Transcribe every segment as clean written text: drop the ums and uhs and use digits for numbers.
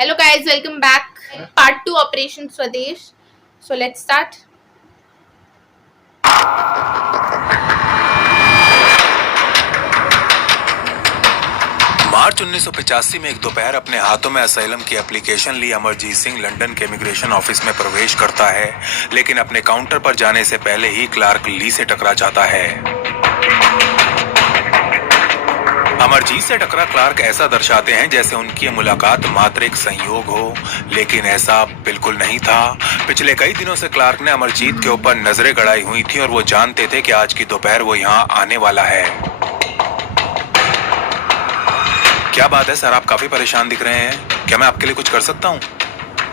Hello guys, welcome back. Part 2 Operation Swadesh. So let's start. मार्च 1985 में एक दोपहर अपने हाथों में असाइलम की एप्लीकेशन ली अमरजीत सिंह लंदन के इमिग्रेशन ऑफिस में प्रवेश करता है, लेकिन अपने काउंटर पर जाने से पहले ही क्लार्क ली से टकरा जाता है। अमरजीत से टकरा क्लार्क ऐसा दर्शाते हैं जैसे उनकी मुलाकात मात्र एक संयोग हो, लेकिन ऐसा बिल्कुल नहीं था। पिछले कई दिनों से क्लार्क ने अमरजीत के ऊपर नजरें गड़ाई हुई थी और वो जानते थे कि आज की दोपहर वो यहाँ आने वाला है। क्या बात है सर, आप काफी परेशान दिख रहे हैं। क्या मैं आपके लिए कुछ कर सकता हूँ?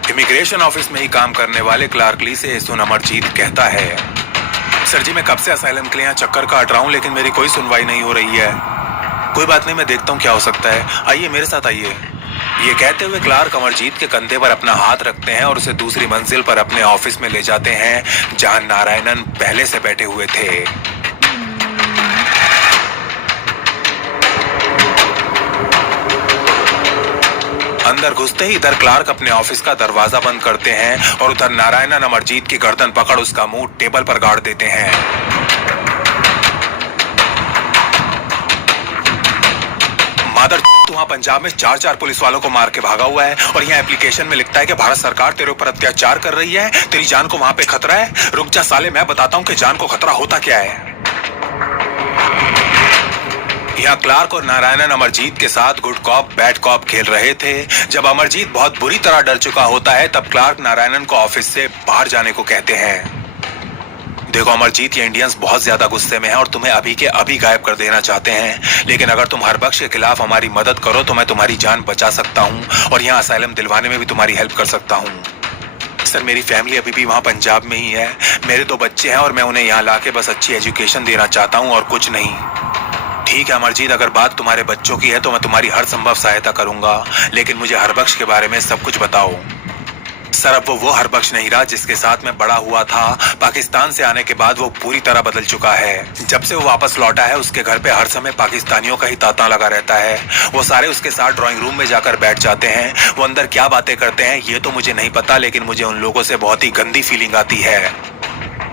इमिग्रेशन ऑफिस में ही काम करने वाले क्लार्क ली से सुन अमरजीत कहता है, सर जी मैं कब से असाइलम के लिए यहाँ चक्कर काट रहा हूँ, लेकिन मेरी कोई सुनवाई नहीं हो रही है। कोई बात नहीं, मैं देखता हूँ क्या हो सकता है। आइए मेरे साथ आइए। ये कहते हुए क्लार्क अमरजीत के कंधे पर अपना हाथ रखते हैं और उसे दूसरी मंजिल पर अपने ऑफिस में ले जाते हैं, जहां नारायणन पहले से बैठे हुए थे। अंदर घुसते ही इधर क्लार्क अपने ऑफिस का दरवाजा बंद करते हैं और उधर नारायणन अमरजीत की गर्दन पकड़ उसका मुंह टेबल पर गाड़ देते हैं। मादर तू वहां पंजाब में चार पुलिस वालों को मार के भागा हुआ है और यहाँ एप्लीकेशन में लिखता है कि भारत सरकार तेरे ऊपर अत्याचार कर रही है, तेरी जान को वहां पे खतरा है। रुक जा साले, मैं बताता हूँ कि जान को खतरा होता क्या है। यहाँ क्लार्क और नारायणन अमरजीत के साथ गुड कॉप बैड कॉप खेल रहे थे। जब अमरजीत बहुत बुरी तरह डर चुका होता है तब क्लार्क नारायणन को ऑफिस से बाहर जाने को कहते हैं। देखो अमरजीत, ये इंडियंस बहुत ज्यादा गुस्से में हैं और तुम्हें अभी के अभी गायब कर देना चाहते हैं, लेकिन अगर तुम हर बख्श के खिलाफ हमारी मदद करो तो मैं तुम्हारी जान बचा सकता हूँ और यहाँ असाइलम दिलवाने में भी तुम्हारी हेल्प कर सकता हूँ। सर मेरी फैमिली अभी भी वहाँ पंजाब में ही है। मेरे 2 बच्चे हैं और मैं उन्हें यहाँ लाके बस अच्छी एजुकेशन देना चाहता हूँ और कुछ नहीं। ठीक है अमरजीत, अगर बात तुम्हारे बच्चों की है तो मैं तुम्हारी हर संभव सहायता करूंगा, लेकिन मुझे हरबख्श के बारे में सब कुछ बताओ। सर अब वो हरबख्श नहीं रहा जिसके साथ मैं बड़ा हुआ था। पाकिस्तान से आने के बाद वो पूरी तरह बदल चुका है। जब से वो वापस लौटा है उसके घर पे हर समय पाकिस्तानियों का ही तांता लगा रहता है। वो सारे उसके साथ ड्राइंग रूम में जाकर बैठ जाते हैं। वो अंदर क्या बातें करते हैं ये तो मुझे नहीं पता, लेकिन मुझे उन लोगों से बहुत ही गंदी फीलिंग आती है।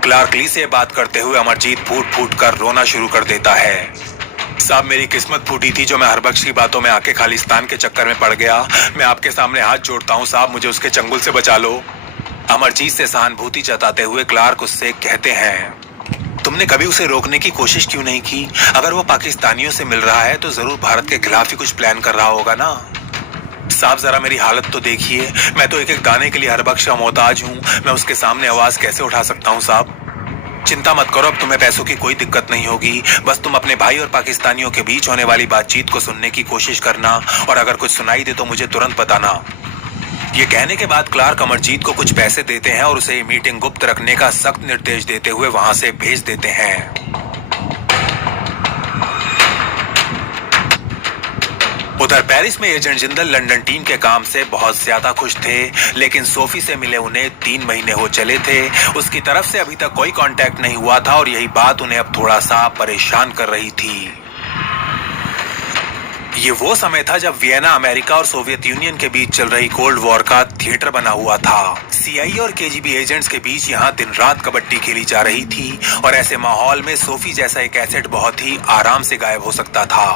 क्लार्क ली से बात करते हुए अमरजीत फूट फूट कर रोना शुरू कर देता है। साहब मेरी किस्मत फूटी थी जो मैं हरबख्श की बातों में आके खालिस्तान के चक्कर में पड़ गया। मैं आपके सामने हाथ जोड़ता हूँ साहब, मुझे उसके चंगुल से बचा लो। अमरजीत से सहानुभूति जताते हुए क्लार्क उससे कहते हैं, तुमने कभी उसे रोकने की कोशिश क्यों नहीं की? अगर वो पाकिस्तानियों से मिल रहा है तो जरूर भारत के खिलाफ ही कुछ प्लान कर रहा होगा ना। साहब जरा मेरी हालत तो देखिए, मैं तो एक दाने के लिए हरबख्श का मोहताज हूँ। मैं उसके सामने आवाज कैसे उठा सकता हूँ साहब? चिंता मत करो, अब तुम्हें पैसों की कोई दिक्कत नहीं होगी। बस तुम अपने भाई और पाकिस्तानियों के बीच होने वाली बातचीत को सुनने की कोशिश करना और अगर कुछ सुनाई दे तो मुझे तुरंत बताना। ये कहने के बाद क्लार्क अमरजीत को कुछ पैसे देते हैं और उसे मीटिंग गुप्त रखने का सख्त निर्देश देते हुए वहां से भेज देते हैं। उधर पेरिस में एजेंट जिंदल लंदन टीम के काम से बहुत ज्यादा खुश थे, लेकिन सोफी से मिले उन्हें 3 महीने हो चले थे। उसकी तरफ से अभी तक कोई कांटेक्ट नहीं हुआ था और यही बात उन्हें अब थोड़ा सा परेशान कर रही थी। ये वो समय था जब वियना अमेरिका और सोवियत यूनियन के बीच चल रही कोल्ड वॉर का थिएटर बना हुआ था। सीआईए और केजीबी एजेंट्स के बीच यहाँ दिन रात कबड्डी खेली जा रही थी और ऐसे माहौल में सोफी जैसा एक एसेट बहुत ही आराम से गायब हो सकता था।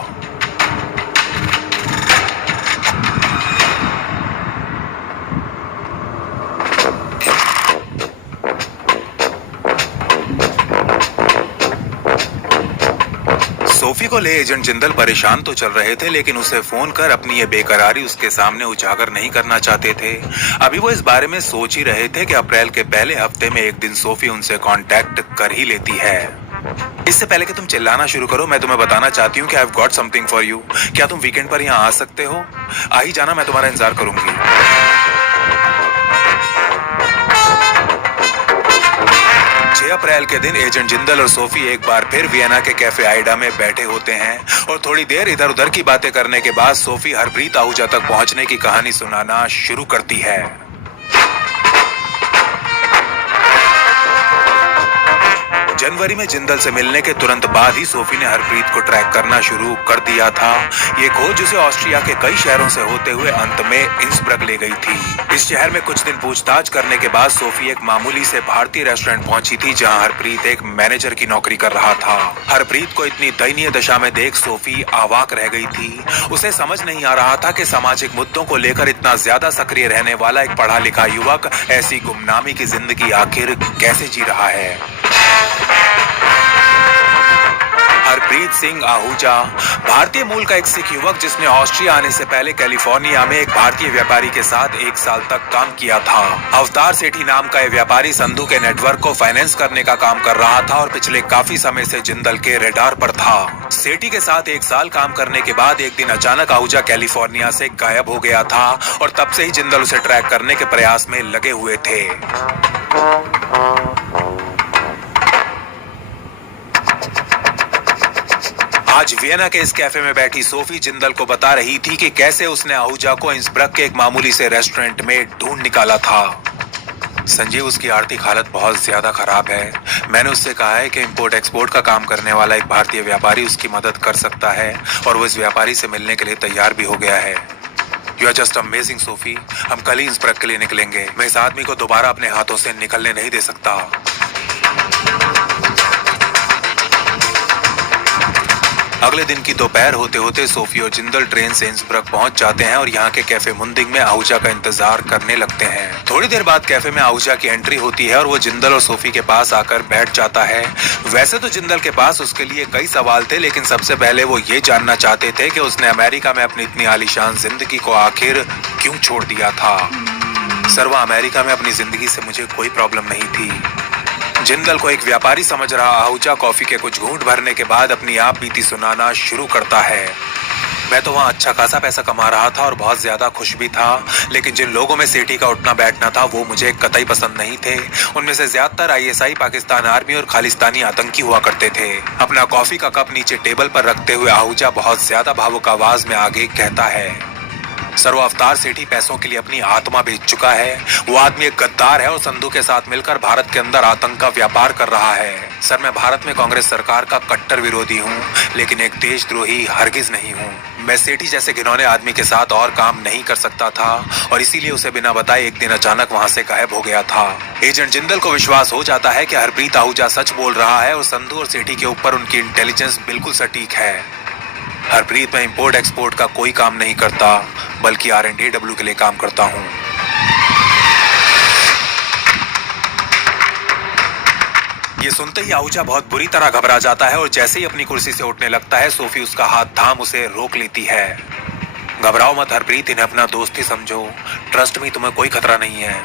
सोफी को ले एजेंट जिंदल परेशान तो चल रहे थे, लेकिन उसे फोन कर अपनी ये बेकरारी उसके सामने उजागर नहीं करना चाहते थे। अभी वो इस बारे में सोच ही रहे थे कि अप्रैल के पहले हफ्ते में एक दिन सोफी उनसे कांटेक्ट कर ही लेती है। इससे पहले कि तुम चिल्लाना शुरू करो, मैं तुम्हें बताना चाहती हूँ कि I have got something for you. क्या तुम वीकेंड पर यहाँ आ सकते हो? आ ही जाना, मैं तुम्हारा इंतजार करूंगी। 6 अप्रैल के दिन एजेंट जिंदल और सोफी एक बार फिर वियना के कैफे आइडा में बैठे होते हैं और थोड़ी देर इधर उधर की बातें करने के बाद सोफी हरप्रीत आहूजा तक पहुंचने की कहानी सुनाना शुरू करती है। जनवरी में जिंदल से मिलने के तुरंत बाद ही सोफी ने हरप्रीत को ट्रैक करना शुरू कर दिया था। ये खोज उसे ऑस्ट्रिया के कई शहरों से होते हुए अंत में इंसब्रग ले गई थी। इस शहर में कुछ दिन पूछताछ करने के बाद सोफी एक मामूली से भारतीय रेस्टोरेंट पहुंची थी, जहां हरप्रीत एक मैनेजर की नौकरी कर रहा था। हरप्रीत को इतनी दयनीय दशा में देख सोफी अवाक रह गई थी। उसे समझ नहीं आ रहा था कि सामाजिक मुद्दों को लेकर इतना ज्यादा सक्रिय रहने वाला एक पढ़ा लिखा युवक ऐसी गुमनामी की जिंदगी आखिर कैसे जी रहा है। हरप्रीत सिंह आहूजा भारतीय मूल का एक सिख युवक जिसने ऑस्ट्रिया आने से पहले कैलिफोर्निया में एक भारतीय व्यापारी के साथ 1 साल तक काम किया था। अवतार सेठी नाम का यह व्यापारी संधू के नेटवर्क को फाइनेंस करने का काम कर रहा था और पिछले काफी समय से जिंदल के रेडार पर था। सेठी के साथ 1 साल काम करने के बाद एक दिन अचानक आहूजा कैलिफोर्निया से गायब हो गया था और तब से ही जिंदल उसे ट्रैक करने के प्रयास में लगे हुए थे। आज वियना के इस कैफे में बैठी सोफी जिंदल को बता रही थी कि कैसे उसने आहूजा को इंसब्रग के एक मामूली से रेस्टोरेंट में ढूंढ निकाला था। संजीव, उसकी आर्थिक हालत बहुत ज्यादा खराब है। मैंने उससे कहा है कि इंपोर्ट एक्सपोर्ट का काम करने वाला एक भारतीय व्यापारी उसकी मदद कर सकता है और वो इस व्यापारी से मिलने के लिए तैयार भी हो गया है। You are just amazing Sophie. हम कल ही इंसब्रग के लिए निकलेंगे। मैं इस आदमी को दोबारा अपने हाथों से निकलने नहीं दे सकता। अगले दिन की दोपहर होते होते सोफी और जिंदल ट्रेन से इंसब्रग पहुंच जाते हैं और यहाँ के कैफे मुंदिंग में आहूजा का इंतजार करने लगते हैं। थोड़ी देर बाद कैफे में आहूजा की एंट्री होती है और वो जिंदल और सोफी के पास आकर बैठ जाता है। वैसे तो जिंदल के पास उसके लिए कई सवाल थे, लेकिन सबसे पहले वो ये जानना चाहते थे कि उसने अमेरिका में अपनी इतनी आलीशान जिंदगी को आखिर क्यों छोड़ दिया था। सर, वह अमेरिका में अपनी जिंदगी से मुझे कोई प्रॉब्लम नहीं थी। जिंदल को एक व्यापारी समझ रहा आहूजा कॉफी के कुछ घूंट भरने के बाद अपनी आप बीती सुनाना शुरू करता है। मैं तो वहाँ अच्छा खासा पैसा कमा रहा था और बहुत ज्यादा खुश भी था, लेकिन जिन लोगों में सेठी का उठना बैठना था वो मुझे कतई पसंद नहीं थे। उनमें से ज्यादातर ISI, पाकिस्तान आर्मी और खालिस्तानी आतंकी हुआ करते थे। अपना कॉफी का कप नीचे टेबल पर रखते हुए आहूजा बहुत ज्यादा भावुक आवाज में आगे कहता है, सर, वो अवतार सेठी पैसों के लिए अपनी आत्मा बेच चुका है। वो आदमी एक गद्दार है और संधू के साथ मिलकर भारत के अंदर आतंक का व्यापार कर रहा है। सर, मैं भारत में कांग्रेस सरकार का कट्टर विरोधी हूँ, लेकिन एक देशद्रोही हरगिज नहीं हूँ। मैं सेठी जैसे घिनौने आदमी के साथ और काम नहीं कर सकता था और इसीलिए उसे बिना बताए एक दिन अचानक वहाँ से गायब हो गया था। एजेंट जिंदल को विश्वास हो जाता है कि हरप्रीत आहूजा सच बोल रहा है और संधू और सेठी के ऊपर उनकी इंटेलिजेंस बिल्कुल सटीक है। हरप्रीत, मैं इंपोर्ट एक्सपोर्ट का कोई काम नहीं करता, बल्कि R&AW के लिए काम करता हूँ। ये सुनते ही आहूजा बहुत बुरी तरह घबरा जाता है और जैसे ही अपनी कुर्सी से उठने लगता है, सोफी उसका हाथ थाम उसे रोक लेती है। घबराओ मत हरप्रीत, इन्हें अपना दोस्त ही समझो। ट्रस्ट मी, तुम्हें कोई खतरा नहीं है।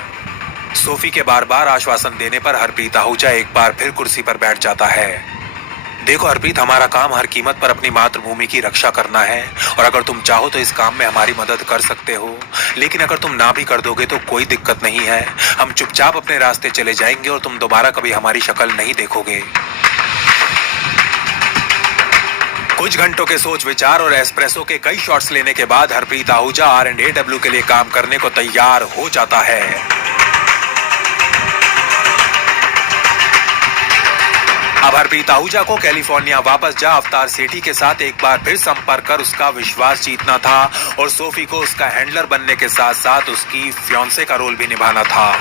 सोफी के बार बार आश्वासन देने पर हरप्रीत आहूजा एक बार फिर कुर्सी पर बैठ जाता है। देखो हरप्रीत, हमारा काम हर कीमत पर अपनी मातृभूमि की रक्षा करना है और अगर तुम चाहो तो इस काम में हमारी मदद कर सकते हो, लेकिन अगर तुम ना भी कर दोगे तो कोई दिक्कत नहीं है। हम चुपचाप अपने रास्ते चले जाएंगे और तुम दोबारा कभी हमारी शक्ल नहीं देखोगे। कुछ घंटों के सोच विचार और एस्प्रेसो के कई शॉट्स लेने के बाद हरप्रीत आहूजा R&AW के लिए काम करने को तैयार हो जाता है। अब हरप्रीत आहूजा को कैलिफोर्निया वापस जा अवतार सेठी के साथ एक बार फिर संपर्क कर उसका विश्वास जीतना था और सोफी को उसका हैंडलर बनने के साथ साथ उसकी फियांसे का रोल भी निभाना था।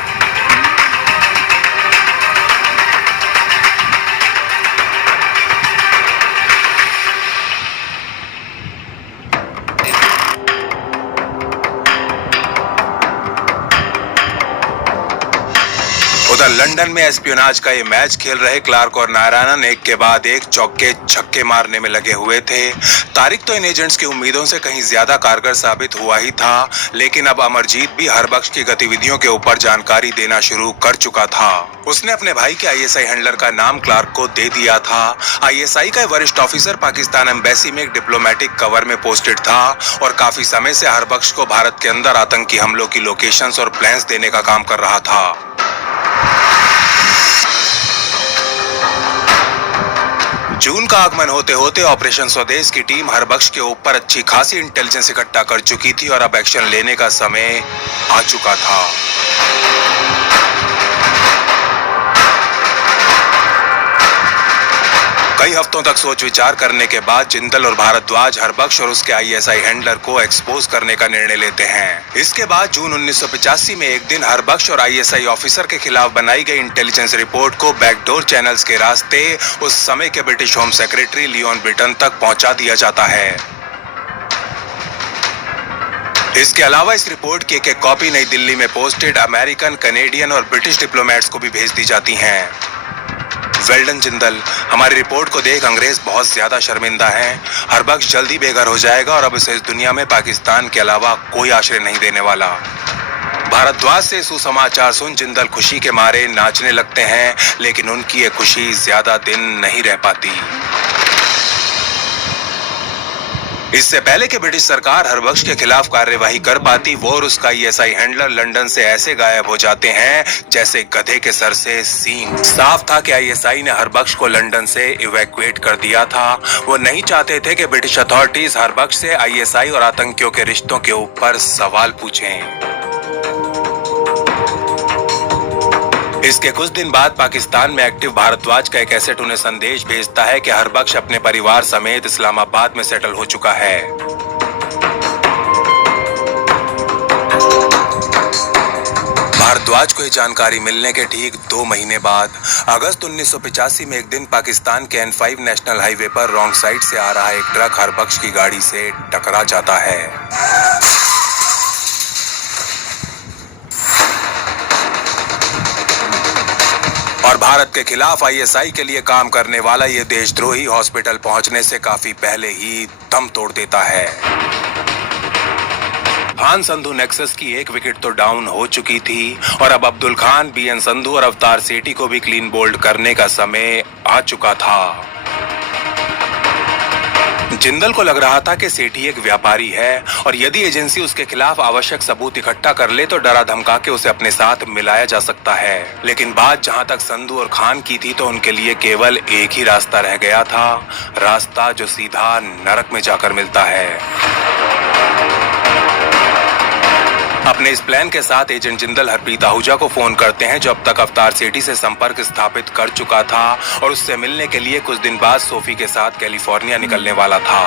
उधर लंदन में एस्पियोनाज का ये मैच खेल रहे क्लार्क और नारायणन एक के बाद एक चौके छक्के मारने में लगे हुए थे। तारिक तो इन एजेंट्स की उम्मीदों से कहीं ज्यादा कारगर साबित हुआ ही था, लेकिन अब अमरजीत भी हरबख्श की गतिविधियों के ऊपर जानकारी देना शुरू कर चुका था। उसने अपने भाई के ISI हैंडलर का नाम क्लार्क को दे दिया था। ISI का वरिष्ठ ऑफिसर पाकिस्तान एम्बेसी में एक डिप्लोमेटिक कवर में पोस्टेड था और काफी समय से हरबख्श को भारत के अंदर आतंकी हमलों की लोकेशंस और प्लान्स देने का काम कर रहा था। जून का आगमन होते होते ऑपरेशन स्वदेश की टीम हरबख्श के ऊपर अच्छी खासी इंटेलिजेंस इकट्ठा कर चुकी थी और अब एक्शन लेने का समय आ चुका था। कई हफ्तों तक सोच विचार करने के बाद जिंदल और भारद्वाज हरबख्श और उसके आईएसआई हैंडलर को एक्सपोज करने का निर्णय लेते हैं। इसके बाद जून 1985 में एक दिन हरबख्श और आईएसआई ऑफिसर के खिलाफ बनाई गई इंटेलिजेंस रिपोर्ट को बैकडोर चैनल्स के रास्ते उस समय के British home secretary Leon Brittan तक पहुंचा दिया जाता है। इसके अलावा इस रिपोर्ट की एक कॉपी नई दिल्ली में पोस्टेड अमेरिकन, कनेडियन और ब्रिटिश डिप्लोमेट्स को भी भेज दी जाती हैं। वेल्डन जिंदल, हमारी रिपोर्ट को देख अंग्रेज बहुत ज्यादा शर्मिंदा हैं। हरबख्श जल्दी बेघर हो जाएगा और अब इसे इस दुनिया में पाकिस्तान के अलावा कोई आश्रय नहीं देने वाला। भारद्वाज से सुसमाचार सुन जिंदल खुशी के मारे नाचने लगते हैं, लेकिन उनकी ये खुशी ज्यादा दिन नहीं रह पाती। इससे पहले कि ब्रिटिश सरकार हरबख्श के खिलाफ कार्यवाही कर पाती, वो और उसका आईएसआई हैंडलर लंदन से ऐसे गायब हो जाते हैं जैसे गधे के सर से सींग। साफ था कि आईएसआई ने हरबख्श को लंदन से इवैक्यूएट कर दिया था। वो नहीं चाहते थे कि ब्रिटिश अथॉरिटीज हरबख्श से आईएसआई और आतंकियों के रिश्तों के ऊपर सवाल पूछें। इसके कुछ दिन बाद पाकिस्तान में एक्टिव भारद्वाज का एक एसेट उन्हें संदेश भेजता है कि हरबख्श अपने परिवार समेत इस्लामाबाद में सेटल हो चुका है। भारद्वाज को यह जानकारी मिलने के ठीक 2 महीने बाद अगस्त 1985 में एक दिन पाकिस्तान के N5 नेशनल हाईवे पर रॉन्ग साइड से आ रहा एक ट्रक हरबख्श की गाड़ी से टकरा जाता है। और भारत के खिलाफ आईएसआई के लिए काम करने वाला ये देशद्रोही हॉस्पिटल पहुंचने से काफी पहले ही दम तोड़ देता है। खान संधू नेक्सस की एक विकेट तो डाउन हो चुकी थी और अब अब्दुल खान, बीएन संधू और अवतार सेठी को भी क्लीन बोल्ड करने का समय आ चुका था। जिंदल को लग रहा था कि सेठी एक व्यापारी है और यदि एजेंसी उसके खिलाफ आवश्यक सबूत इकट्ठा कर ले तो डरा धमका के उसे अपने साथ मिलाया जा सकता है। लेकिन बात जहां तक संधू और खान की थी तो उनके लिए केवल एक ही रास्ता रह गया था, रास्ता जो सीधा नरक में जाकर मिलता है। अपने इस प्लान के साथ एजेंट जिंदल हरप्रीत आहूजा को फोन करते हैं, जो अब तक अवतार सेठी से संपर्क स्थापित कर चुका था और उससे मिलने के लिए कुछ दिन बाद सोफी के साथ कैलिफोर्निया निकलने वाला था।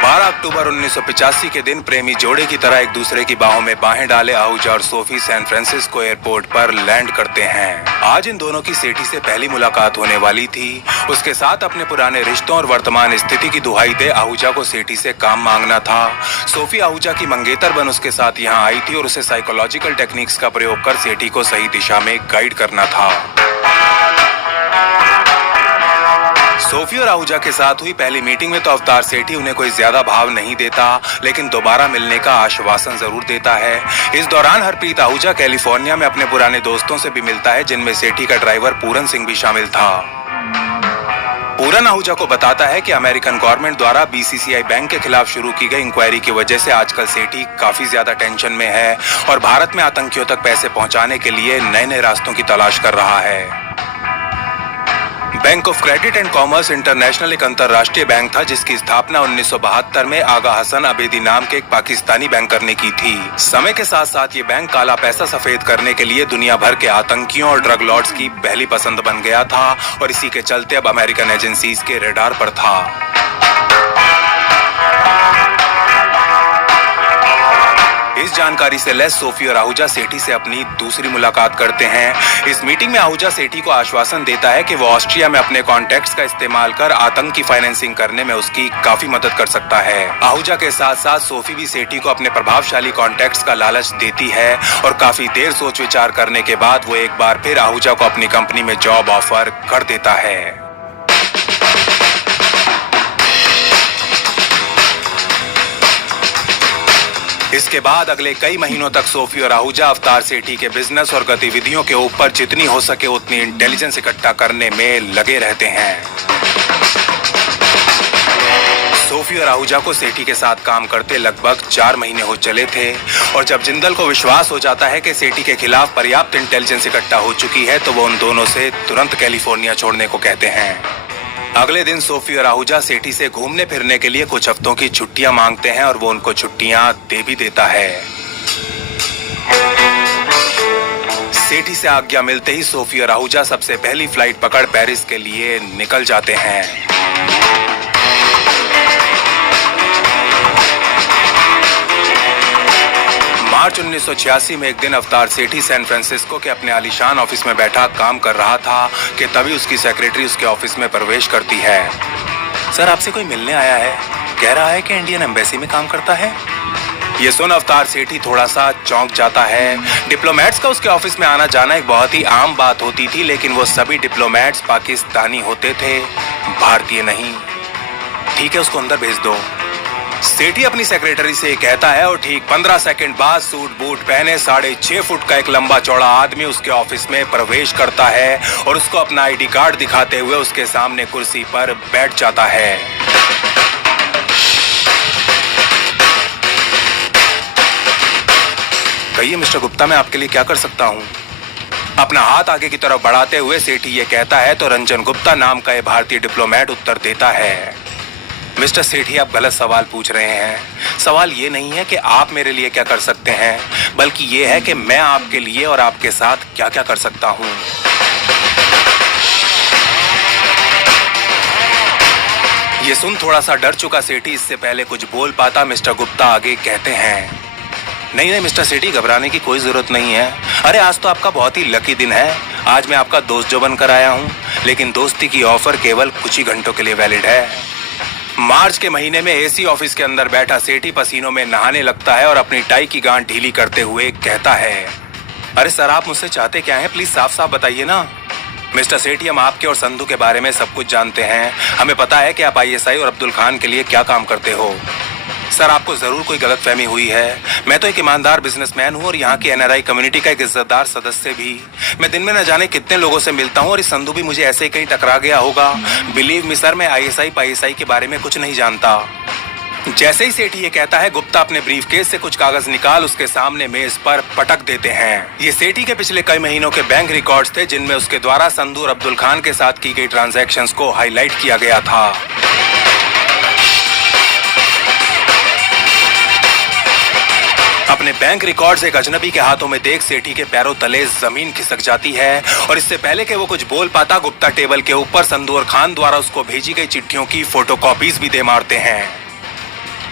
12 अक्टूबर 1985 के दिन प्रेमी जोड़े की तरह एक दूसरे की बाहों में बाहें डाले आहूजा और सोफी सैन फ्रांसिस्को एयरपोर्ट पर लैंड करते हैं। आज इन दोनों की सेठी से पहली मुलाकात होने वाली थी। उसके साथ अपने पुराने रिश्तों और वर्तमान स्थिति की दुहाई दे आहूजा को सेठी से काम मांगना था। सोफी आहूजा की मंगेतर बन उसके साथ यहाँ आई थी और उसे साइकोलॉजिकल टेक्निक्स का प्रयोग कर सेठी को सही दिशा में गाइड करना था। सोफी और आहूजा के साथ हुई पहली मीटिंग में तो अवतार सेठी उन्हें कोई ज्यादा भाव नहीं देता, लेकिन दोबारा मिलने का आश्वासन जरूर देता है। इस दौरान हरप्रीत आहूजा कैलिफोर्निया में अपने पुराने दोस्तों से भी मिलता है, जिनमें सेठी का ड्राइवर पूरन सिंह भी शामिल था। पूरन आहूजा को बताता है कि अमेरिकन गवर्नमेंट द्वारा बीसीसीआई बैंक के खिलाफ शुरू की गई इंक्वायरी की वजह से आजकल सेठी काफी ज्यादा टेंशन में है और भारत में आतंकियों तक पैसे पहुंचाने के लिए नए नए रास्तों की तलाश कर रहा है। Bank of credit and commerce international एक अंतरराष्ट्रीय बैंक था जिसकी स्थापना 1972 में आगा हसन अबेदी नाम के एक पाकिस्तानी बैंकर ने की थी। समय के साथ साथ ये बैंक काला पैसा सफेद करने के लिए दुनिया भर के आतंकियों और ड्रग लॉर्ड्स की पहली पसंद बन गया था और इसी के चलते अब अमेरिकन एजेंसीज के रडार पर था। इस जानकारी से लैस सोफी और आहूजा सेठी से अपनी दूसरी मुलाकात करते हैं। इस मीटिंग में आहूजा सेठी को आश्वासन देता है कि वो ऑस्ट्रिया में अपने कॉन्टैक्ट्स का इस्तेमाल कर आतंक की फाइनेंसिंग करने में उसकी काफी मदद कर सकता है। आहूजा के साथ साथ सोफी भी सेठी को अपने प्रभावशाली कॉन्टैक्ट्स का लालच देती है और काफी देर सोच विचार करने के बाद वो एक बार फिर आहूजा को अपनी कंपनी में जॉब ऑफर कर देता है। इसके बाद अगले कई महीनों तक सोफी और आहूजा अवतार सेठी के बिजनेस और गतिविधियों के ऊपर जितनी हो सके उतनी इंटेलिजेंस इकट्ठा करने में लगे रहते हैं। सोफी और आहूजा को सेठी के साथ काम करते लगभग 4 महीने हो चले थे और जब जिंदल को विश्वास हो जाता है कि सेठी के खिलाफ पर्याप्त इंटेलिजेंस इकट्ठा हो चुकी है तो वो उन दोनों से तुरंत कैलिफोर्निया छोड़ने को कहते हैं। अगले दिन सोफी और आहूजा सेठी से घूमने फिरने के लिए कुछ हफ्तों की छुट्टियां मांगते हैं और वो उनको छुट्टियां दे भी देता है। सेठी से आज्ञा मिलते ही सोफी और आहूजा सबसे पहली फ्लाइट पकड़ पेरिस के लिए निकल जाते हैं। मार्च 1986 में एक दिन अवतार सेठी सैन फ्रांसिस्को के अपने आलीशान ऑफिस में बैठा काम कर रहा था कि तभी उसकी सेक्रेटरी उसके ऑफिस में प्रवेश करती है। सर, आपसे कोई मिलने आया है, कह रहा है कि इंडियन एम्बेसी में काम करता है। ये सुन अवतार सेठी थोड़ा सा चौंक जाता है। डिप्लोमेट्स का उसके ऑफिस में आना जाना एक बहुत ही आम बात होती थी, लेकिन वो सभी डिप्लोमेट्स पाकिस्तानी होते थे, भारतीय नहीं। ठीक है, उसको अंदर भेज दो, सेठी अपनी सेक्रेटरी से कहता है और ठीक 15 सेकंड बाद सूट बूट पहने 6.5 फुट का एक लंबा चौड़ा आदमी उसके ऑफिस में प्रवेश करता है और उसको अपना आईडी कार्ड दिखाते हुए उसके सामने कुर्सी पर बैठ जाता है। कहिए मिस्टर गुप्ता, मैं आपके लिए क्या कर सकता हूँ? अपना हाथ आगे की तरफ बढ़ाते हुए सेठी ये कहता है तो रंजन गुप्ता नाम का ये भारतीय डिप्लोमेट उत्तर देता है। मिस्टर सेठी, आप गलत सवाल पूछ रहे हैं। सवाल ये नहीं है कि आप मेरे लिए क्या कर सकते हैं, बल्कि ये है कि मैं आपके लिए और आपके साथ क्या क्या कर सकता हूँ। ये सुन थोड़ा सा डर चुका सेठी इससे पहले कुछ बोल पाता मिस्टर गुप्ता आगे कहते हैं, नहीं नहीं मिस्टर सेठी, घबराने की कोई जरूरत नहीं है। अरे आज तो आपका बहुत ही लकी दिन है। आज मैं आपका दोस्त जो बनकर आया हूँ, लेकिन दोस्ती की ऑफर केवल कुछ ही घंटों के लिए वैलिड है। मार्च के महीने में एसी ऑफिस के अंदर बैठा सेठी पसीनों में नहाने लगता है और अपनी टाई की गांठ ढीली करते हुए कहता है, अरे सर, आप मुझसे चाहते क्या हैं? प्लीज साफ साफ बताइए ना। मिस्टर सेठी, हम आपके और संधू के बारे में सब कुछ जानते हैं। हमें पता है कि आप आईएसआई और अब्दुल खान के लिए क्या काम करते हो। सर, आपको जरूर कोई गलतफहमी हुई है। मैं तो एक ईमानदार बिजनेसमैन हूँ और यहाँ की एनआरआई कम्युनिटी का एक इज्जतदार सदस्य भी। मैं दिन में न जाने कितने लोगों से मिलता हूँ और इस संधू भी मुझे ऐसे ही कहीं टकरा गया होगा। बिलीव मी सर, मैं आईएसआई के बारे में कुछ नहीं जानता। जैसे ही सेठी ये कहता है, गुप्ता अपने ब्रीफकेस से कुछ कागज निकाल उसके सामने मेज पर पटक देते हैं। ये सेठी के पिछले कई महीनों के बैंक रिकॉर्ड्स थे, जिनमें उसके द्वारा संधू और अब्दुल खान के साथ की गई ट्रांजैक्शंस को हाईलाइट किया गया था। अपने बैंक रिकॉर्ड्स एक अजनबी के हाथों में देख सेठी के पैरों तले जमीन खिसक जाती है और इससे पहले कि वो कुछ बोल पाता, गुप्ता टेबल के ऊपर संधू और खान द्वारा उसको भेजी गई चिट्ठियों की फोटोकॉपीज भी दे मारते हैं।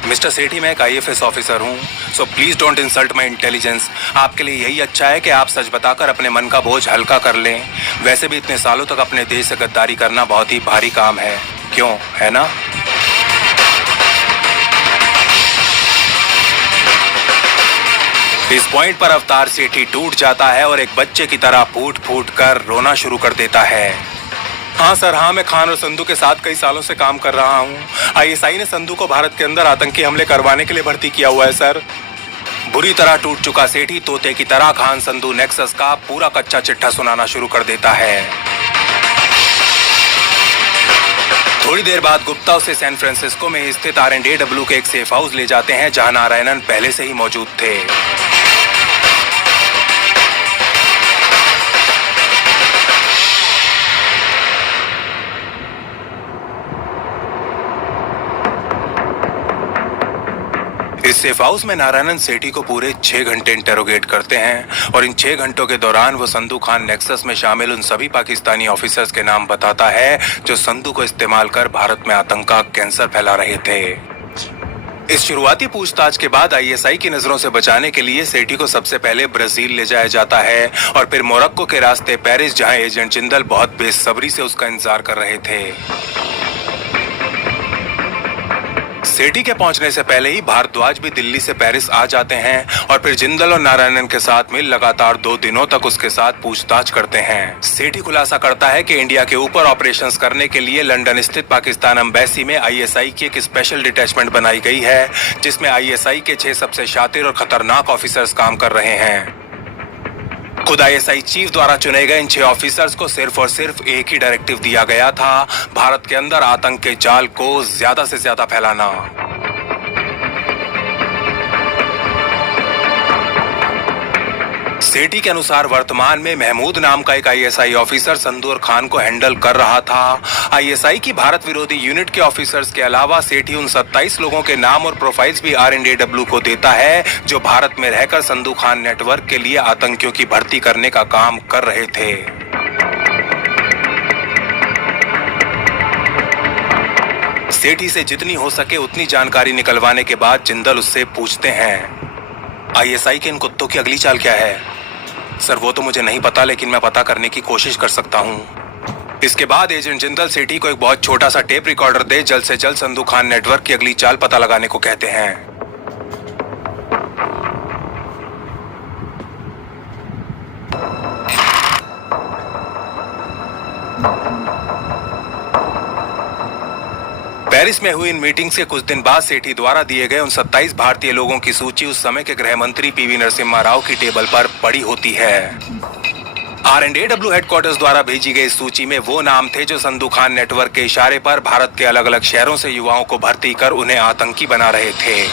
मिस्टर सेठी, मैं एक आईएफएस ऑफिसर हूँ, so please don't insult my intelligence. आपके लिए यही अच्छा है कि आप सच बताकर अपने मन का बोझ हल्का कर लें। वैसे भी इतने सालों तक अपने देश से गद्दारी करना बहुत ही भारी काम है, क्यों, है ना? इस पॉइंट पर अवतार सेठी टूट जाता है और एक बच्चे की तरह फूट फूट कर रोना शुरू कर देता है। हाँ सर, हाँ, मैं खान और संधू के साथ कई सालों से काम कर रहा हूँ। आईएसआई ने संधू को भारत के अंदर आतंकी हमले करवाने के लिए भर्ती किया हुआ है सर। बुरी तरह टूट चुका सेठी तोते की तरह खान संधू नेक्सस का पूरा कच्चा चिट्ठा सुनाना शुरू कर देता है। थोड़ी देर बाद गुप्ता उसे सैन फ्रांसिस्को में स्थित R&AW के एक सेफ हाउस ले जाते हैं, जहां नारायणन पहले से ही मौजूद थे। इस सेफ हाउस में नारायणन सेठी को पूरे 6 घंटे इंटेरोगेट करते हैं और इन 6 घंटों के दौरान वो संधू खान नेक्सस में शामिल उन सभी पाकिस्तानी ऑफिसर्स के नाम बताता है जो संधू को इस्तेमाल कर भारत में आतंक का कैंसर फैला रहे थे। इस शुरुआती पूछताछ के बाद आईएसआई की नजरों से बचाने के लिए सेठी को सबसे पहले ब्राजील ले जाया जाता है और फिर मोरक्को के रास्ते पेरिस, जहां एजेंट जिंदल बहुत बेसब्री से उसका इंतजार कर रहे थे। सेठी के पहुंचने से पहले ही भारद्वाज भी दिल्ली से पेरिस आ जाते हैं और फिर जिंदल और नारायणन के साथ मिल लगातार 2 दिनों तक उसके साथ पूछताछ करते हैं। सेठी खुलासा करता है कि इंडिया के ऊपर ऑपरेशंस करने के लिए लंदन स्थित पाकिस्तान एम्बेसी में आईएसआई की एक स्पेशल डिटैचमेंट बनाई गई है, जिसमें आईएसआई के 6 सबसे शातिर और खतरनाक ऑफिसर्स काम कर रहे हैं। खुद आईएसआई चीफ द्वारा चुने गए इन 6 ऑफिसर्स को सिर्फ और सिर्फ एक ही डायरेक्टिव दिया गया था, भारत के अंदर आतंक के जाल को ज्यादा से ज्यादा फैलाना। सेठी के अनुसार वर्तमान में महमूद नाम का एक आईएसआई ऑफिसर संदूर खान को हैंडल कर रहा था। आईएसआई की भारत विरोधी यूनिट के ऑफिसर्स के अलावा सेठी उन 27 लोगों के नाम और प्रोफाइल्स भी आरएनडब्ल्यू को देता है जो भारत में रहकर संदू खान नेटवर्क के लिए आतंकियों की भर्ती करने का काम कर रहे थे। सेठी से जितनी हो सके उतनी जानकारी निकलवाने के बाद जिंदल उससे पूछते हैं, आईएसआई के इन कुत्तों की अगली चाल क्या है? सर वो तो मुझे नहीं पता, लेकिन मैं पता करने की कोशिश कर सकता हूँ। इसके बाद एजेंट जिंदल सेठी को एक बहुत छोटा सा टेप रिकॉर्डर दे जल्द से जल्द संदू खान नेटवर्क की अगली चाल पता लगाने को कहते हैं। पेरिस में हुई इन मीटिंग्स के कुछ दिन बाद सेठी द्वारा दिए गए उन 27 भारतीय लोगों की सूची उस समय के गृह मंत्री पीवी नरसिम्हा राव की टेबल पर पड़ी होती है। आरएनडब्ल्यू हेडक्वार्टर्स द्वारा भेजी गई सूची में वो नाम थे जो संदू खान नेटवर्क के इशारे पर भारत के अलग अलग शहरों से युवाओं को भर्ती कर उन्हें आतंकी बना रहे थे।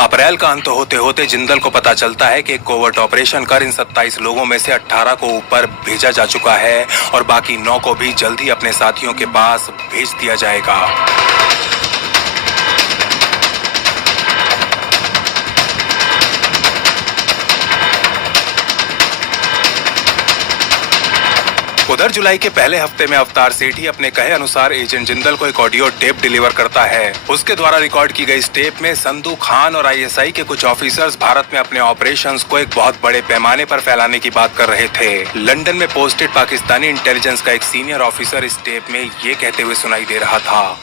अप्रैल का अंत होते होते जिंदल को पता चलता है कि एक कोवर्ट ऑपरेशन कर इन 27 लोगों में से 18 को ऊपर भेजा जा चुका है और बाकी 9 को भी जल्द ही अपने साथियों के पास भेज दिया जाएगा। उधर जुलाई के पहले हफ्ते में अवतार सेठी अपने कहे अनुसार एजेंट जिंदल को एक ऑडियो टेप डिलीवर करता है। उसके द्वारा रिकॉर्ड की गई इस टेप में संदू खान और आईएसआई के कुछ ऑफिसर्स भारत में अपने ऑपरेशंस को एक बहुत बड़े पैमाने पर फैलाने की बात कर रहे थे। लंदन में पोस्टेड पाकिस्तानी इंटेलिजेंस का एक सीनियर ऑफिसर इस टेप में ये कहते हुए सुनाई दे रहा था,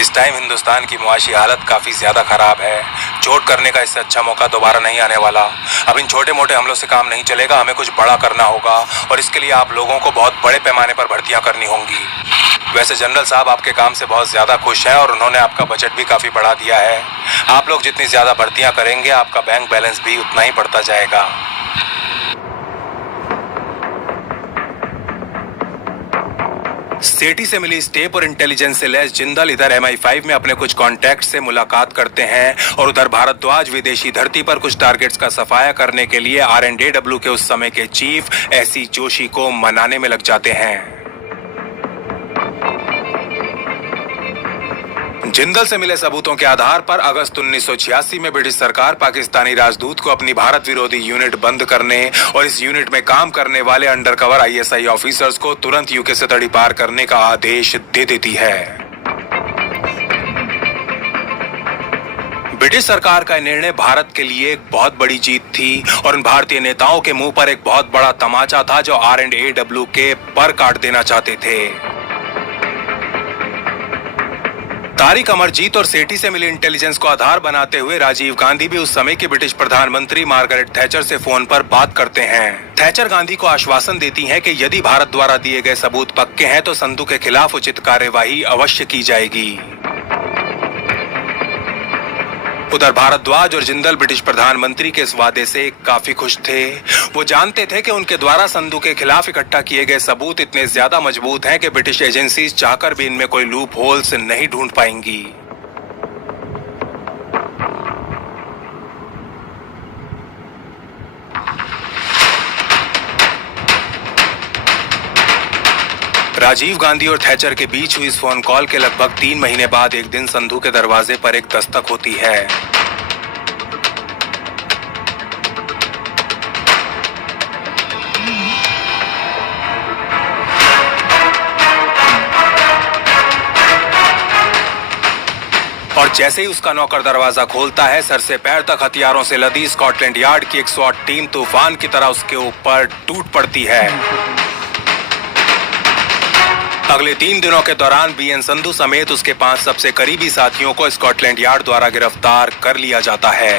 इस टाइम हिंदुस्तान की मुआशी हालत काफी ज्यादा खराब है। चोट करने का इससे अच्छा मौका दोबारा नहीं आने वाला। अब इन छोटे मोटे हमलों से काम नहीं चलेगा, हमें कुछ बड़ा करना होगा और इसके लिए आप लोगों को बहुत बड़े पैमाने पर भर्तियां करनी होंगी। वैसे जनरल साहब आपके काम से बहुत ज्यादा खुश हैं और उन्होंने आपका बजट भी काफी बढ़ा दिया है। आप लोग जितनी ज्यादा भर्तियां करेंगे आपका बैंक बैलेंस भी उतना ही बढ़ता जाएगा। सेठी से मिली टेप और इंटेलिजेंस से लैस जिंदल इधर MI5 में अपने कुछ कॉन्टैक्ट से मुलाकात करते हैं और उधर भारद्वाज विदेशी धरती पर कुछ टारगेट्स का सफाया करने के लिए आरएनडब्ल्यू के उस समय के चीफ एसी जोशी को मनाने में लग जाते हैं। जिंदल से मिले सबूतों के आधार पर अगस्त 1986 में ब्रिटिश सरकार पाकिस्तानी राजदूत को अपनी भारत विरोधी यूनिट बंद करने और इस यूनिट में काम करने वाले अंडरकवर आईएसआई ऑफिसर्स को तुरंत यूके से तड़ी पार करने का आदेश दे देती है। ब्रिटिश सरकार का निर्णय भारत के लिए एक बहुत बड़ी जीत थी और उन भारतीय नेताओं के मुंह पर एक बहुत बड़ा तमाचा था जो आरएनडब्ल्यू के पर काट देना चाहते थे। तारिक अमरजीत और सेठी से मिली इंटेलिजेंस को आधार बनाते हुए राजीव गांधी भी उस समय की ब्रिटिश प्रधानमंत्री मार्गरेट थैचर से फोन पर बात करते हैं। थैचर गांधी को आश्वासन देती हैं कि यदि भारत द्वारा दिए गए सबूत पक्के हैं तो संधू के खिलाफ उचित कार्यवाही अवश्य की जाएगी। उधर भारद्वाज और जिंदल ब्रिटिश प्रधानमंत्री के इस वादे से काफी खुश थे। वो जानते थे कि उनके द्वारा संधू के खिलाफ इकट्ठा किए गए सबूत इतने ज्यादा मजबूत हैं कि ब्रिटिश एजेंसीज चाहकर भी इनमें कोई लूप होल्स नहीं ढूंढ पाएंगी। राजीव गांधी और थैचर के बीच हुई इस फोन कॉल के लगभग 3 महीने बाद एक दिन संधू के दरवाजे पर एक दस्तक होती है। और जैसे ही उसका नौकर दरवाजा खोलता है, सर से पैर तक हथियारों से लदी स्कॉटलैंड यार्ड की एक SWAT टीम तूफान की तरह उसके ऊपर टूट पड़ती है। अगले 3 दिनों के दौरान बीएन संधू समेत उसके 5 सबसे करीबी साथियों को स्कॉटलैंड यार्ड द्वारा गिरफ्तार कर लिया जाता है।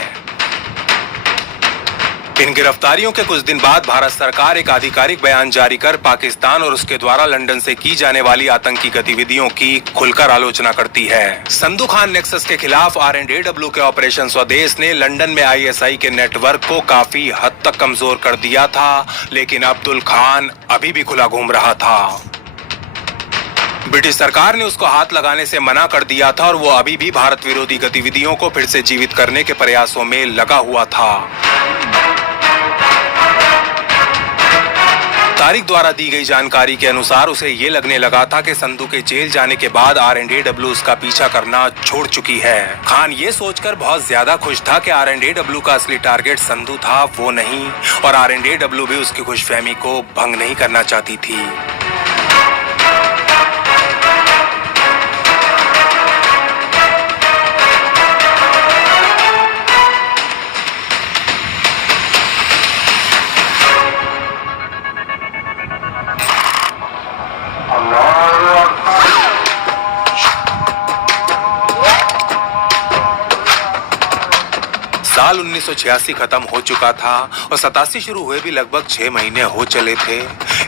इन गिरफ्तारियों के कुछ दिन बाद भारत सरकार एक आधिकारिक बयान जारी कर पाकिस्तान और उसके द्वारा लंदन से की जाने वाली आतंकी गतिविधियों की खुलकर आलोचना करती है। संधू खान नेक्सस के खिलाफ आरएनडब्ल्यू के ऑपरेशन स्वदेश ने लंदन में आईएसआई के नेटवर्क को काफी हद तक कमजोर कर दिया था, लेकिन अब्दुल खान अभी भी खुला घूम रहा था। ब्रिटिश सरकार ने उसको हाथ लगाने से मना कर दिया था और वो अभी भी भारत विरोधी गतिविधियों को फिर से जीवित करने के प्रयासों में लगा हुआ था। तारिक द्वारा दी गई जानकारी के अनुसार उसे ये लगने लगा था कि संधू के जेल जाने के बाद R&AW उसका पीछा करना छोड़ चुकी है। खान ये सोचकर बहुत ज्यादा खुश था कि R&AW का असली टारगेट संधू था, वो नहीं, और R&AW भी उसकी खुशफहमी को भंग नहीं करना चाहती थी। साल 1986 खत्म हो चुका था और 87 शुरू हुए भी लगभग 6 महीने हो चले थे।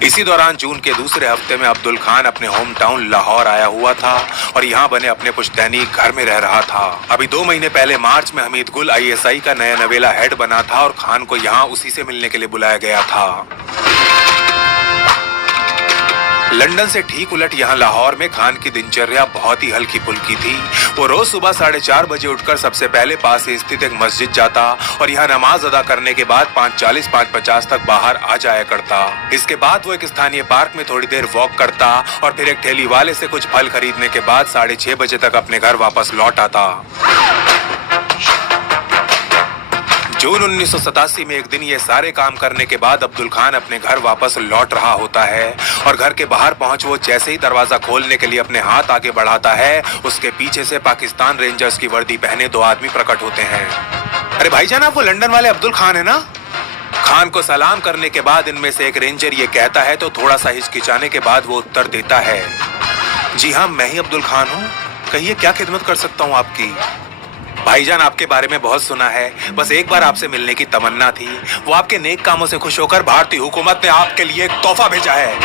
इसी दौरान जून के दूसरे हफ्ते में अब्दुल खान अपने होम टाउन लाहौर आया हुआ था और यहाँ बने अपने पुश्तैनी घर में रह रहा था। अभी 2 महीने पहले मार्च में हमीद गुल ISI का नया नवेला हेड बना था और खान को यहाँ उसी से मिलने के लिए बुलाया गया था। लंदन से ठीक उलट यहाँ लाहौर में खान की दिनचर्या बहुत ही हल्की फुल्की थी। वो रोज सुबह 4:30 बजे उठकर सबसे पहले पास ही स्थित एक मस्जिद जाता और यहाँ नमाज अदा करने के बाद 5:40 5:50 तक बाहर आ जाया करता। इसके बाद वो एक स्थानीय पार्क में थोड़ी देर वॉक करता और फिर एक ठेली वाले से कुछ फल खरीदने के बाद 6:30 बजे तक अपने घर वापस लौट आता। जून 1987 में एक दिन ये सारे काम करने के बाद अब्दुल खान अपने घर वापस लौट रहा होता है और घर के बाहर पहुंच वो जैसे ही दरवाजा खोलने के लिए अपने हाथ आगे बढ़ाता है, उसके पीछे से पाकिस्तान रेंजर्स की वर्दी पहने 2 आदमी प्रकट होते हैं। अरे भाईजान, आप वो लंदन वाले अब्दुल खान है ना? खान को सलाम करने के बाद इनमें से एक रेंजर ये कहता है तो थोड़ा सा हिचकिचाने के बाद वो उत्तर देता है, जी हाँ, मैं ही अब्दुल खान हूँ, कहिए क्या खिदमत कर सकता हूँ आपकी। भाईजान, आपके बारे में बहुत सुना है, बस एक बार आपसे मिलने की तमन्ना थी। वो आपके नेक कामों से खुश होकर भारतीय हुकूमत ने आपके लिए एक तोहफा भेजा है।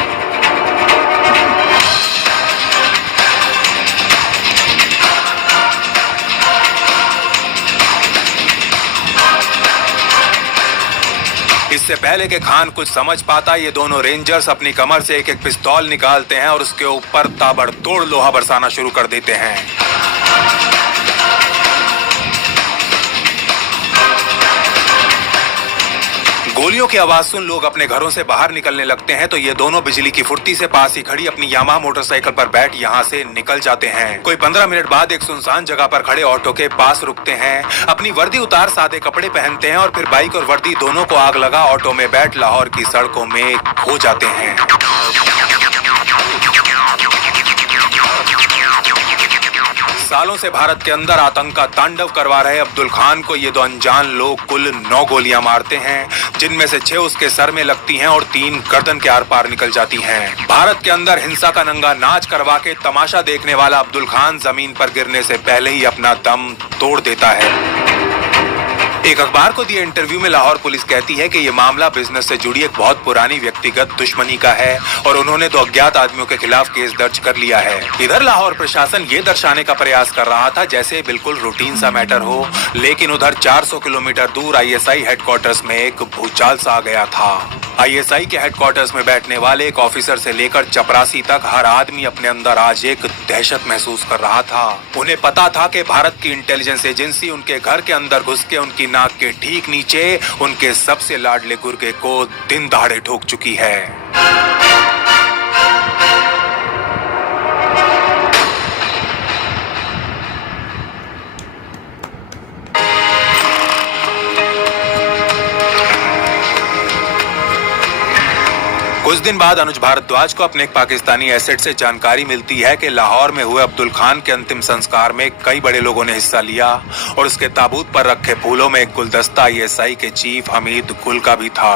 इससे पहले कि खान कुछ समझ पाता, ये दोनों रेंजर्स अपनी कमर से एक पिस्तौल निकालते हैं और उसके ऊपर ताबड़तोड़ लोहा बरसाना शुरू कर देते हैं। गोलियों की आवाज सुन लोग अपने घरों से बाहर निकलने लगते हैं तो ये दोनों बिजली की फुर्ती से पास ही खड़ी अपनी यामाहा मोटरसाइकिल पर बैठ यहाँ से निकल जाते हैं। कोई 15 मिनट बाद एक सुनसान जगह पर खड़े ऑटो के पास रुकते हैं, अपनी वर्दी उतार सादे कपड़े पहनते हैं और फिर बाइक और वर्दी दोनों को आग लगा ऑटो में बैठ लाहौर की सड़कों में खो जाते हैं। सालों से भारत के अंदर आतंक का तांडव करवा रहे अब्दुल खान को ये 2 अनजान लोग कुल 9 गोलियां मारते हैं, जिनमें से 6 उसके सर में लगती हैं और 3 गर्दन के आर पार निकल जाती हैं। भारत के अंदर हिंसा का नंगा नाच करवा के तमाशा देखने वाला अब्दुल खान जमीन पर गिरने से पहले ही अपना दम तोड़ देता है। एक अखबार को दिए इंटरव्यू में लाहौर पुलिस कहती है कि ये मामला बिजनेस से जुड़ी एक बहुत पुरानी व्यक्तिगत दुश्मनी का है और उन्होंने 2 अज्ञात आदमियों के खिलाफ केस दर्ज कर लिया है। इधर लाहौर प्रशासन ये दर्शाने का प्रयास कर रहा था जैसे बिल्कुल रूटीन सा मैटर हो, लेकिन उधर 400 किलोमीटर दूर ISI हेडक्वार्टर्स में एक भूचाल सा आ गया था। ISI के हेडक्वार्टर्स में बैठने वाले एक ऑफिसर से लेकर चपरासी तक हर आदमी अपने अंदर आज एक दहशत महसूस कर रहा था। उन्हें पता था कि भारत की इंटेलिजेंस एजेंसी उनके घर के अंदर घुस के उनकी नाक के ठीक नीचे उनके सबसे लाडले गुर्गे को दिन दहाड़े ठोक चुकी है। कुछ दिन बाद अनुज भारद्वाज को अपने एक पाकिस्तानी एसेट से जानकारी मिलती है कि लाहौर में हुए अब्दुल खान के अंतिम संस्कार में कई बड़े लोगों ने हिस्सा लिया और उसके ताबूत पर रखे फूलों में एक गुलदस्ता ISI के चीफ हमीद गुल का भी था।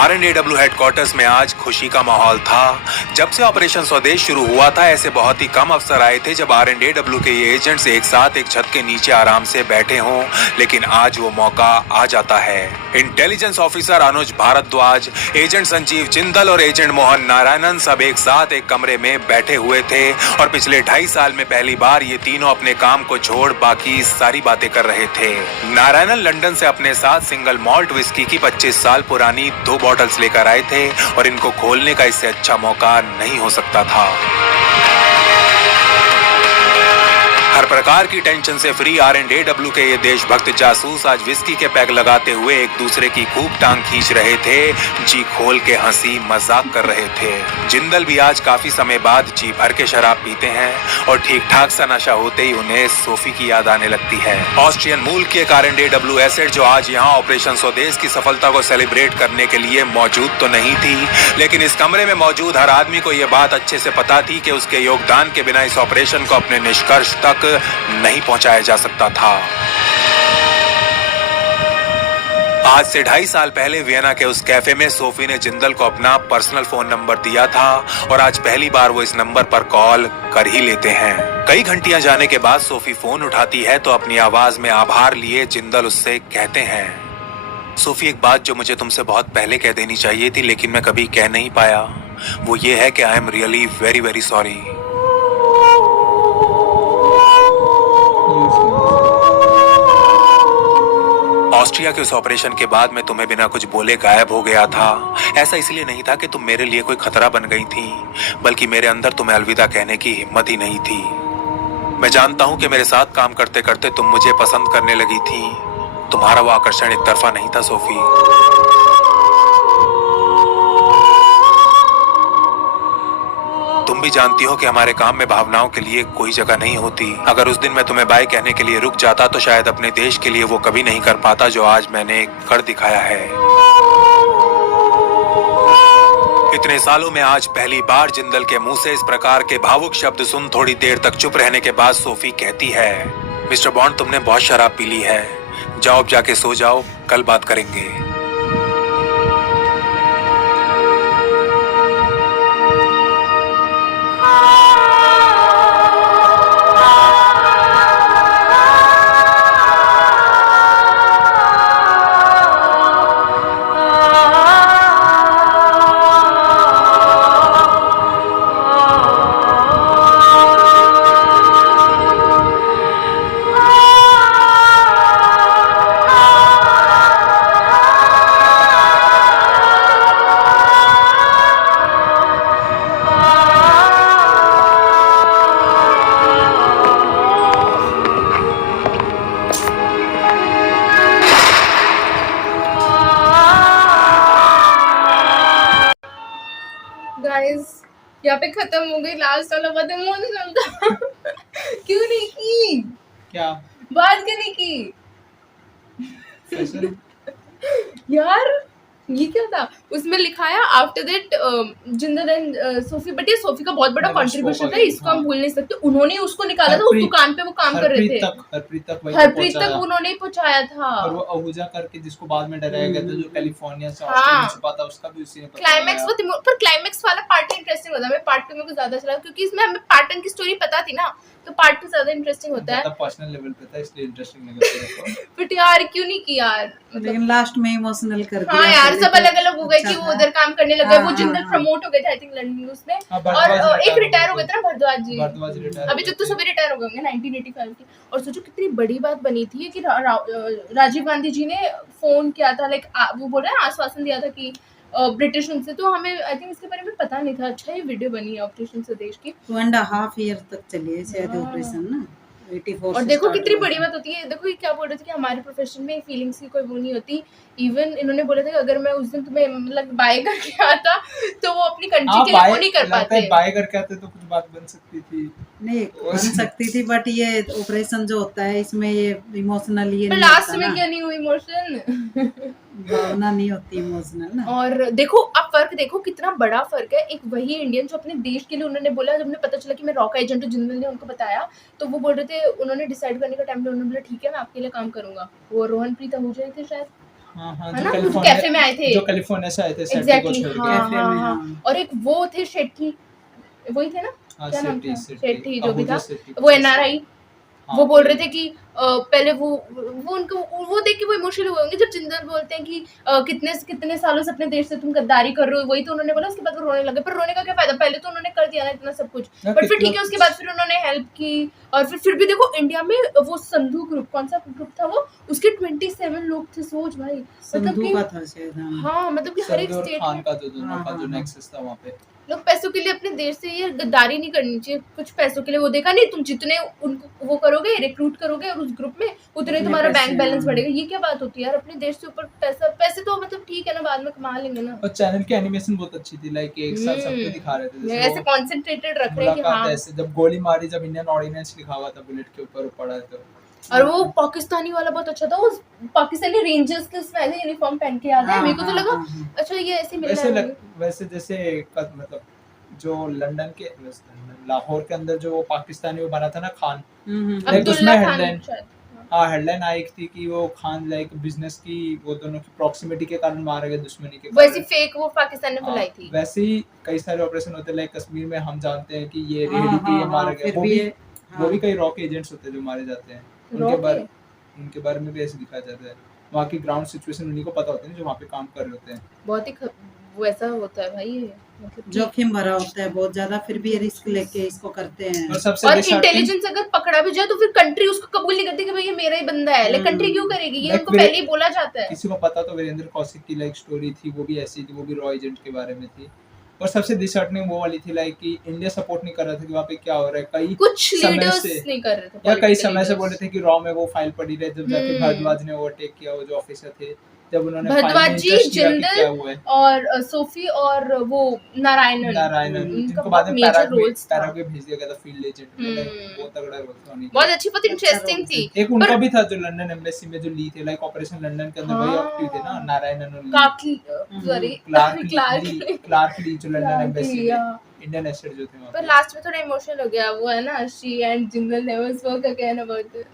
R&AW हेडक्वार्टर्स में आज खुशी का माहौल था। जब से ऑपरेशन स्वदेश शुरू हुआ था ऐसे बहुत ही कम अफसर आए थे जब R&AW के ये एजेंट्स एक साथ एक छत के नीचे आराम से बैठे हों, लेकिन आज वो मौका आ जाता है। इंटेलिजेंस ऑफिसर अनुज भारद्वाज, एजेंट संजीव जिंदल और एजेंट मोहन नारायणन सब एक साथ एक कमरे में बैठे हुए थे और पिछले 2.5 साल में पहली बार ये तीनों अपने काम को छोड़ बाकी सारी बातें कर रहे थे। नारायणन लंदन से अपने साथ सिंगल मॉल्ट विस्की की 25 साल पुरानी 2 बॉटल्स लेकर आए थे और इनको खोलने का इससे अच्छा मौका नहीं हो सकता था। हर प्रकार की टेंशन से फ्री RNAW के ये देशभक्त जासूस आज विस्की के पैक लगाते हुए एक दूसरे की खूब टांग खींच रहे थे, जी खोल के हंसी मजाक कर रहे थे। जिंदल भी आज काफी समय बाद जी भर के शराब पीते हैं और ठीक ठाक सा नशा होते ही उन्हें सोफी की याद आने लगती है। ऑस्ट्रियन मूल की एक RNAW एसेट जो आज यहाँ ऑपरेशन स्वदेश की सफलता को सेलिब्रेट करने के लिए मौजूद तो नहीं थी, लेकिन इस कमरे में मौजूद हर आदमी को यह बात अच्छे से पता थी कि उसके योगदान के बिना इस ऑपरेशन को अपने निष्कर्ष तक नहीं पहुंचाया जा सकता था। आज से 2.5 साल पहले वियना के उस कैफे में सोफी ने जिंदल को अपना पर्सनल फोन नंबर दिया था और आज पहली बार वो इस नंबर पर कॉल कर ही लेते हैं। कई घंटियां जाने के बाद सोफी फोन उठाती है तो अपनी आवाज में आभार लिए जिंदल उससे कहते हैं, सोफी एक बात जो मुझे तुमसे बहुत पहले कह देनी चाहिए थी लेकिन मैं कभी कह नहीं पाया, वो ये है कि I am really very very sorry. Austria के उस ऑपरेशन के बाद मैं तुम्हें बिना कुछ बोले गायब हो गया था। ऐसा इसलिए नहीं था कि तुम मेरे लिए कोई खतरा बन गई थी, बल्कि मेरे अंदर तुम्हें अलविदा कहने की हिम्मत ही नहीं थी। मैं जानता हूं कि मेरे साथ काम करते करते तुम मुझे पसंद करने लगी थी। तुम्हारा वो आकर्षण एक तरफा नहीं था सोफी। तुम भी जानती हो कि हमारे काम में भावनाओं के लिए कोई जगह नहीं होती। अगर उस दिन मैं तुम्हें बाय कहने के लिए रुक जाता तो शायद अपने देश के लिए वो कभी नहीं कर पाता जो आज मैंने कर दिखाया है। इतने सालों में आज पहली बार जिंदल के मुंह से इस प्रकार के भावुक शब्द सुन थोड़ी देर तक चुप रहने के बाद सोफी कहती है, मिस्टर बॉन्ड तुमने बहुत शराब पी ली है, जाओ अब जाके सो जाओ, कल बात करेंगे। गाइस यहाँ पे खत्म हो गई, लास्ट वाला बहुत इमोशनल था। क्यों नहीं की क्या बात करने की फैशन? यार ये क्या था उसमें लिखाया after that Jindal and Sophie, but ये सोफी का बहुत बड़ा Never कंट्रीब्यूशन spoke था, इसको हम हाँ। भूल नहीं सकते। उन्होंने उसको निकाला था, उस दुकान पे वो काम कर रहे थे, हरप्रीत तक वही हरप्रीत पहुंचाया। तक उन्होंने ही पहुंचाया था। और वो अहूजा करके जिसको बाद में डराया गया था, जो कैलिफोर्निया से हाँ। ऑस्ट्रेलिया में छुपा था, उसका भी उसी ने पता क्लाइमैक्स लगाया। वो पर क्लाइमैक्स वाला पार्ट इंटरेस्टिंग होता है। मैं पार्ट 2 में कुछ ज्यादा चला क्योंकि इसमें हमें पार्ट 1 की स्टोरी पता थी ना, तो पार्ट 2 ज्यादा इंटरेस्टिंग होता है। तब पर्सनल लेवल पे था इसलिए इंटरेस्टिंग लगा मेरे को। बट यार क्यों नहीं की यार, लेकिन लास्ट में इमोशनल कर दिया। हाँ यार सब अलग अलग हो गए कि अच्छा वो था। उधर काम करने लगे, वो हाँ, जिंदल हाँ। प्रमोट हो गए थे आई थिंक लंदन उसमें, हाँ, भारद्वाज और एक retire रिटायर हो हो गए गए थे ना भारद्वाज जी। भारद्वाज रिटायर अभी तक तो सभी रिटायर हो गए होंगे 1985 की। और सोचो कितनी बड़ी बात बनी थी कि राजीव गांधी जी ने फोन किया था, लाइक वो बोल रहे हैं आश्वासन दिया था कि ब्रिटिश उनसे, तो हमें आई थिंक इसके बारे में पता नहीं था। अच्छा ये वीडियो बनी है ऑपरेशन स्वदेश की, 2.5 ईयर तक चली है शायद हाँ। ऑपरेशन ना, 84 और से देखो start कितनी हुआ बड़ी था। बात होती है। देखो ये क्या बोल रहे थे कि हमारे प्रोफेशन में फीलिंग्स की कोई वो नहीं होती। इवन इन्होंने बोला था कि अगर मैं उस दिन तुम्हें मतलब बाय करके आता तो वो अपनी कंट्री के लिए वो नहीं कर पाते। बाय करके आते तो कुछ बात बन सकती थी। नहीं बन सकती थी, बट ये ऑपरेशन जो होता है इसमें ये इमोशनल ये पर नहीं लास्ट होता में ना, क्या नहीं हुई इमोशन। भावना नहीं होती इमोशनल ना। और देखो अब फर्क देखो कितना बड़ा फर्क है। एक वही इंडियन जो अपने देश के लिए उन्होंने बोला, जब उन्हें पता चला कि मैं रॉक एजेंट हूँ, जिंदल ने उनको बताया तो वो बोल रहे थे, उन्होंने डिसाइड करने का टाइम पे उन्होंने बोला ठीक है मैं आपके लिए काम करूंगा। वो रोहनप्रीत आहूजा थे शायद, हाँ हाँ, है ना, जो कैफे में आए थे, जो कैलिफोर्निया से आए थे, सेट्टी को एग्जैक्टली, छोड़ के। हाँ कैफे हाँ में, हाँ। हाँ। और एक वो थे शेट्टी, वही थे ना, हाँ, क्या नाम था? सेट्टी शेट्टी जो भी अहूजा था, सेट्टी। वो एनआरआई। हाँ। वो बोल रहे थे कि पहले वो उनको वो देख के वो इमोशनल हुए होंगे जब जिंदल बोलते हैं कि कितने सालों से अपने देश से तुम गद्दारी कर रहे हो, वही तो उन्होंने बोला। उसके बाद वो रोने लगे, पर रोने का क्या फायदा, पहले तो उन्होंने कर दिया ना इतना सब कुछ। ना, बट फिर कितना- ठीक है, उसके बाद फिर उन्होंने हेल्प की। और फिर भी देखो इंडिया में वो संधू ग्रुप, कौन सा ग्रुप था वो, उसके 27 लोग थे, सोच भाई। मतलब संधू कि का था शायद, हाँ। हाँ मतलब कि हर एक संधू और स्टेट खान में, का जो दोनों हाँ, का जो हाँ, नेक्सस था वहाँ पे। लोग पैसों के लिए अपने देश से ये गद्दारी नहीं करनी चाहिए। कुछ पैसों के लिए वो देखा नहीं, तुम जितने उनको वो करोगे, रिक्रूट करोगे और उस ग्रुप में उतने उतने तुम्हारा पैसे, बैंक बैलेंस हाँ। बढ़ेगा। ये क्या बात होती है यार, अपने देश से ऊपर पैसे तो मतलब ठीक है ना, बाद में कमा लेंगे ना। और चैनल की एनिमेशन बहुत अच्छी थी, लाइक एक साथ सबको दिखा रहे थे, जैसे ऐसे वो कॉन्सेंट्रेटेड रख रहे हैं कि मुलाकात हाँ। ऐसे जब गोली मारी, जब इंडियन ऑर्डिनेंस लिखा हुआ था बुलेट के ऊपर पड़ा है तो और वो पाकिस्तानी वाला बहुत अच्छा था, उस पाकिस्तानी रेंजर्स के उसमें ऐसे यूनिफॉर्म पहन के याद है हाँ, मेरे को तो हाँ, लगा हाँ, हाँ। अच्छा ये ऐसे मिल रहा है। वैसे जैसे मतलब जो लंदन के लाहौर के अंदर जो वो पाकिस्तानी वो बना था ना खान, लाइक अब्दुल्ला उसमें खान हेडलाइन, शायद। हाँ हेडलाइन आई थी कि वो खान लाइक बिजनेस की वो दोनों की प्रॉक्सिमिटी के कारण मारे गए, दुश्मनी के वैसी कारण। फेक वो पाकिस्तान ने हाँ, फैलाई थी। वैसे ही कई सारे ऑपरेशन होते हैं, लाइक कश्मीर में हम जानते हैं कि ये हाँ, रेडी पे ये हाँ, मारा हाँ, गया, फिर वो भी भी ये- वो भी हाँ। कई रॉ के एजेंट्स होते हैं जो मारे जाते हैं, रॉ उनके बारे में भी ऐसे दिखाया जाता है। वहाँ की ग्राउंड सिचुएशन उन्हीं को पता होती है जो वहाँ पे काम कर रहे होते हैं। बहुत ही वैसा होता है भाई ये, मतलब कि- जोखिम भरा होता है बहुत ज्यादा, फिर भी रिस्क लेके इसको करते हैं। और सबसे और disheartening- इंटेलिजेंस अगर पकड़ा भी जाए तो फिर कंट्री उसको कबूल नहीं करती कि भाई ये मेरा ही बंदा है, लेकिन कंट्री क्यों करेगी, ये Like उनको पहले ही बोला जाता है। किसी को पता तो वीरेंद्र कौशिक की लाइक स्टोरी थी, वो भी ऐसी थी, वो भी रॉ एजेंट के बारे में थी। और सबसे डिसहार्टनिंग वो वाली थी लाइक कि इंडिया सपोर्ट नहीं कर रहा था कि वहाँ पे क्या हो रहा है, कई कुछ समय लीडर्स से नहीं कर रहे थे, या कई political समय से leaders। बोल रहे थे कि रॉ में वो फाइल पड़ी रहे, जब जाके भारद्वाज ने ओवरटेक किया, वो जो ऑफिसर थे, जब उन्होंने फाइल में भारद्वाज जी, इंटरेस्ट लिया कि क्या जिंदल हुआ है, और सोफी और वो नारायणन नारायणन, उनका जिनको बाद बहुत में मेजर रोल्स था। पैराग्वे भेज दिया गया था फील्ड एजेंट में, लाइक बहुत तगड़ा रोल था उन्हीं का। बहुत अच्छी, बहुत अच्छा इंटरेस्टिंग रोल थी। एक उनका पर- भी था जो लंदन एम्बेसी में जो ली थे, लाइक ऑपरेशन लंदन के अंदर वही हाँ। एक्टिव थे ना, नारायणन और ली। काकी सॉरी क्लार्क ली जो लंदन क्लार्क एम्बेसी ली, में हाँ। इंडियन एस्टेट जो थे वहाँ पर पे। लास्ट में थोड़ा इमोशनल हो गया, वो है ना she and Jindal never spoke again about it.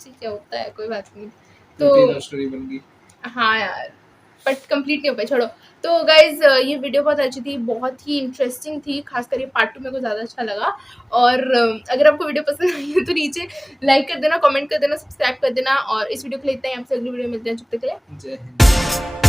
ठीक है, होता है, कोई बात नहीं। तो तो स्टोरी बन गई। हाँ यार, बट कंप्लीट नहीं हो पाई, छोड़ो। तो गाइज ये वीडियो बहुत अच्छी थी, बहुत ही इंटरेस्टिंग थी, खासकर ये पार्ट 2 मेरे को ज़्यादा अच्छा लगा। और अगर आपको वीडियो पसंद आई है तो नीचे लाइक कर देना, कमेंट कर देना, सब्सक्राइब कर देना। और इस वीडियो के लिए इतना ही, आपसे अगली वीडियो में मिलते हैं, जब तक के लिए जय हिंद।